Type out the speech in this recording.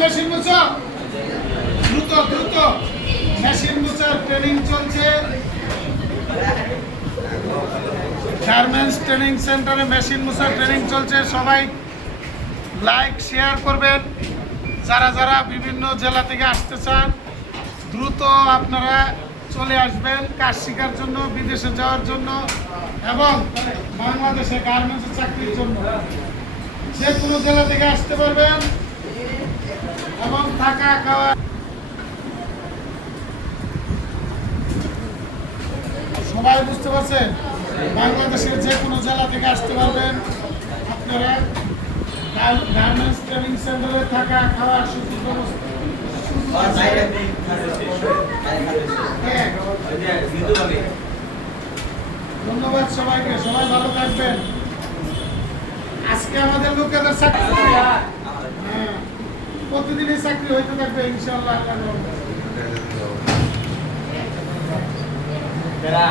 Machine মুছো। দ্রুত দ্রুত। মেশিন মুছার ট্রেনিং চলছে। গার্মেন্টস ট্রেনিং সেন্টারে মেশিন মুছার ট্রেনিং চলছে। সবাই লাইক শেয়ার করবেন। যারা যারা বিভিন্ন জেলা থেকে আসতে চান, দ্রুত আপনারা চলে আসবেন কাজ শেখার জন্য, বিদেশে যাওয়ার জন্য এবং বাংলাদেশে গার্মেন্টসের চাকরির জন্য। যে কোনো জেলা থেকে আসতে পারবেন এবং থাকা খাওয়া সবাই বুঝতে পারছেন? বাংলাদেশের যে কোনো জেলা থেকে আসতে পারবেন। আপনারা গার্মেন্টস ট্রেনিং সেন্টারে থাকা খাওয়ার সুযোগ ব্যবস্থা ধন্যবাদ সবাইকে সবাই ভালো থাকবেন। আজকে আমাদের লোকেদের চাকরি হ্যাঁ প্রতিদিনই চাকরি হইতে থাকবে ইনশাল্লাহ जरा